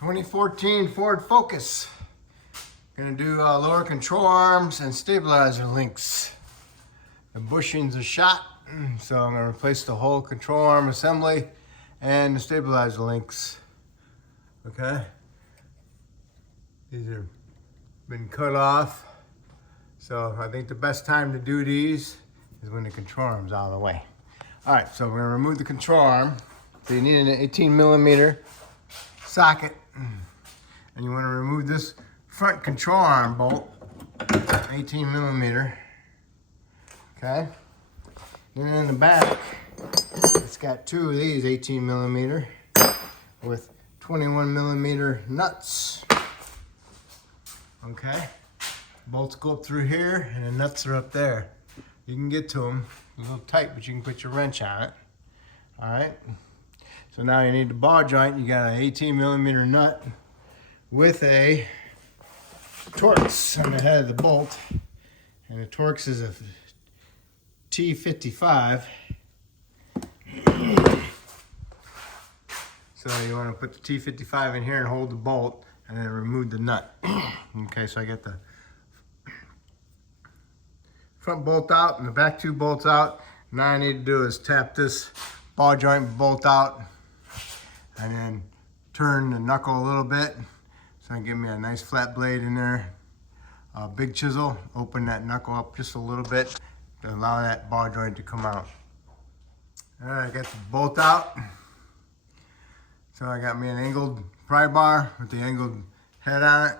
2014 Ford Focus. Gonna do lower control arms and stabilizer links. The bushings are shot, so I'm gonna replace the whole control arm assembly and the stabilizer links. Okay, these have been cut off, so I think the best time to do these is when the control arm's out of the way. All right, so we're gonna remove the control arm. So you need an 18mm socket, and you want to remove this front control arm bolt, 18mm. Okay, and then in the back, it's got two of these 18mm with 21mm nuts. Okay, bolts go up through here, and the nuts are up there. You can get to them. A little tight, but you can put your wrench on it. All right. So now you need the ball joint. You got an 18mm nut with a Torx on the head of the bolt, and the Torx is a T55. So you want to put the T55 in here and hold the bolt, and then remove the nut. Okay, so I get the front bolt out and the back two bolts out. Now I need to do is tap this ball joint bolt out and then turn the knuckle a little bit. So I give me a nice flat blade in there. A big chisel, open that knuckle up just a little bit to allow that ball joint to come out. All right, I got the bolt out. So I got me an angled pry bar with the angled head on it.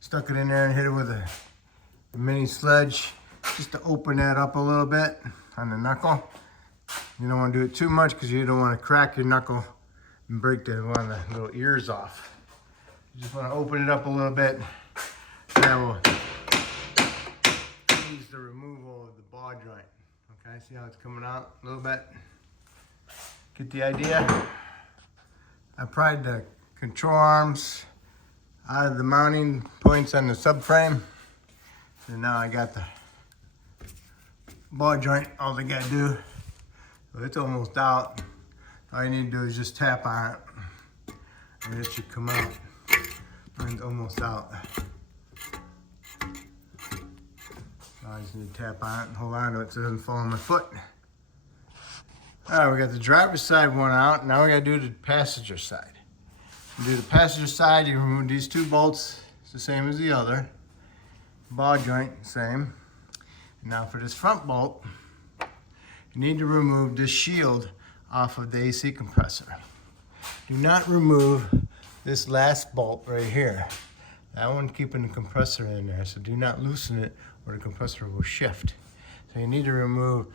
Stuck it in there and hit it with a mini sledge just to open that up a little bit on the knuckle. You don't want to do it too much because you don't want to crack your knuckle and break one of the little ears off. You just want to open it up a little bit. That will ease the removal of the ball joint. Okay, see how it's coming out a little bit? Get the idea? I pried the control arms out of the mounting points on the subframe. And now I got the ball joint. All I gotta do, so it's almost out. All you need to do is just tap on it, and it should come out. Mine's almost out. So I just need to tap on it and hold on to it so it doesn't fall on my foot. All right, we got the driver's side one out. Now we gotta do the passenger side. You do the passenger side, you remove these two bolts. It's the same as the other. Ball joint, same. Now for this front bolt, you need to remove this shield off of the AC compressor. Do not remove this last bolt right here. That one keeping the compressor in there, so do not loosen it or the compressor will shift. So you need to remove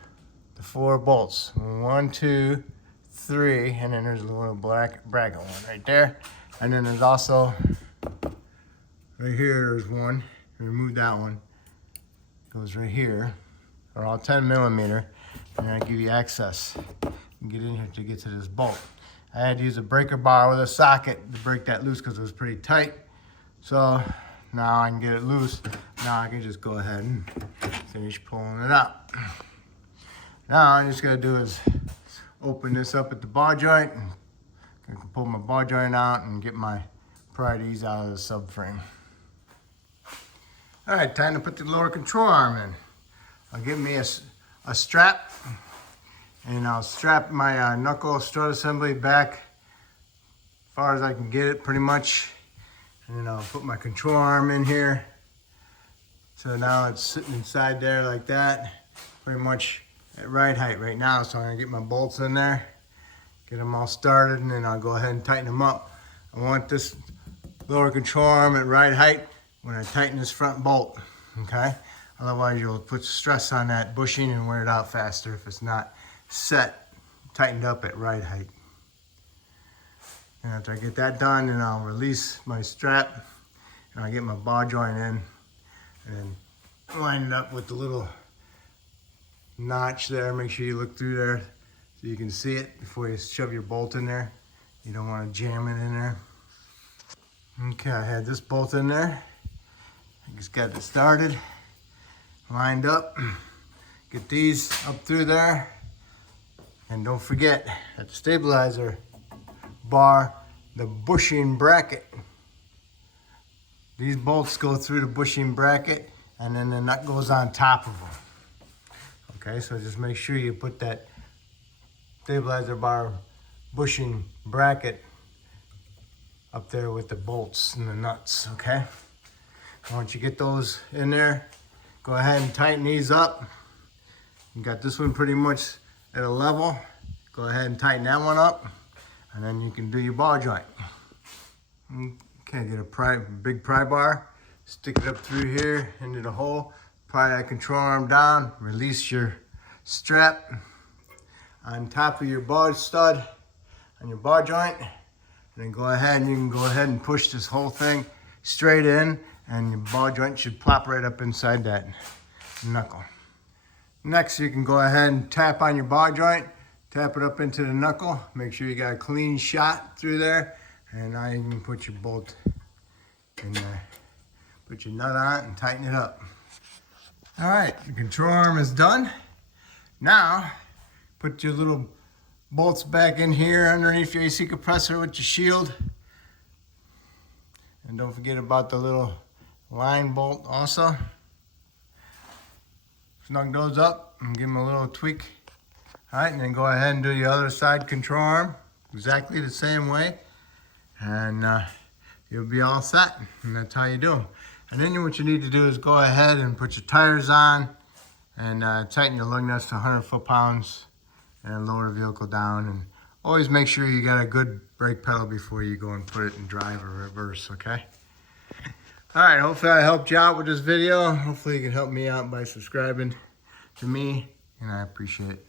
the 4 bolts. 1, 2, 3, and then there's a little black bracket one right there. And then there's also, right here there's one. Remove that one. Goes right here. They're all 10mm, and I give you access. You get in here to get to this bolt. I had to use a breaker bar with a socket to break that loose because it was pretty tight. So now I can get it loose. Now I can just go ahead and finish pulling it out. Now I just gotta do is open this up at the ball joint. I can pull my ball joint out and get my pry these out of the subframe. All right, time to put the lower control arm in. I'll give me a strap, and I'll strap my knuckle strut assembly back as far as I can get it pretty much. And then I'll put my control arm in here. So now it's sitting inside there like that, pretty much at right height right now. So I'm gonna get my bolts in there, get them all started, and then I'll go ahead and tighten them up. I want this lower control arm at right height when I tighten this front bolt, okay? Otherwise you'll put stress on that bushing and wear it out faster if it's not set, tightened up at right height. And after I get that done, then I'll release my strap and I'll get my ball joint in and then line it up with the little notch there. Make sure you look through there so you can see it before you shove your bolt in there. You don't want to jam it in there. Okay, I had this bolt in there. I just got it started, lined up. Get these up through there. And don't forget that the stabilizer bar the bushing bracket. These bolts go through the bushing bracket, and then the nut goes on top of them. Okay, so just make sure you put that stabilizer bar bushing bracket up there with the bolts and the nuts, okay? Once you get those in there, go ahead and tighten these up. You got this one pretty much at a level. Go ahead and tighten that one up, and then you can do your ball joint. Okay, get a big pry bar, stick it up through here into the hole, pry that control arm down, release your strap on top of your bar stud on your bar joint, and then go ahead and you can go ahead and push this whole thing straight in, and your ball joint should plop right up inside that knuckle. Next, you can go ahead and tap on your bar joint, tap it up into the knuckle, make sure you got a clean shot through there, and now you can put your bolt in there. Put your nut on and tighten it up. All right, the control arm is done. Now, put your little bolts back in here underneath your AC compressor with your shield. And don't forget about the little line bolt also. Snug those up and give them a little tweak. All right, and then go ahead and do the other side control arm exactly the same way. And you'll be all set, and that's how you do them. And then what you need to do is go ahead and put your tires on and tighten your lug nuts to 100 foot-pounds and lower the vehicle down. And always make sure you got a good brake pedal before you go and put it in drive or reverse, okay? All right, hopefully I helped you out with this video. Hopefully you can help me out by subscribing to me, and I appreciate it.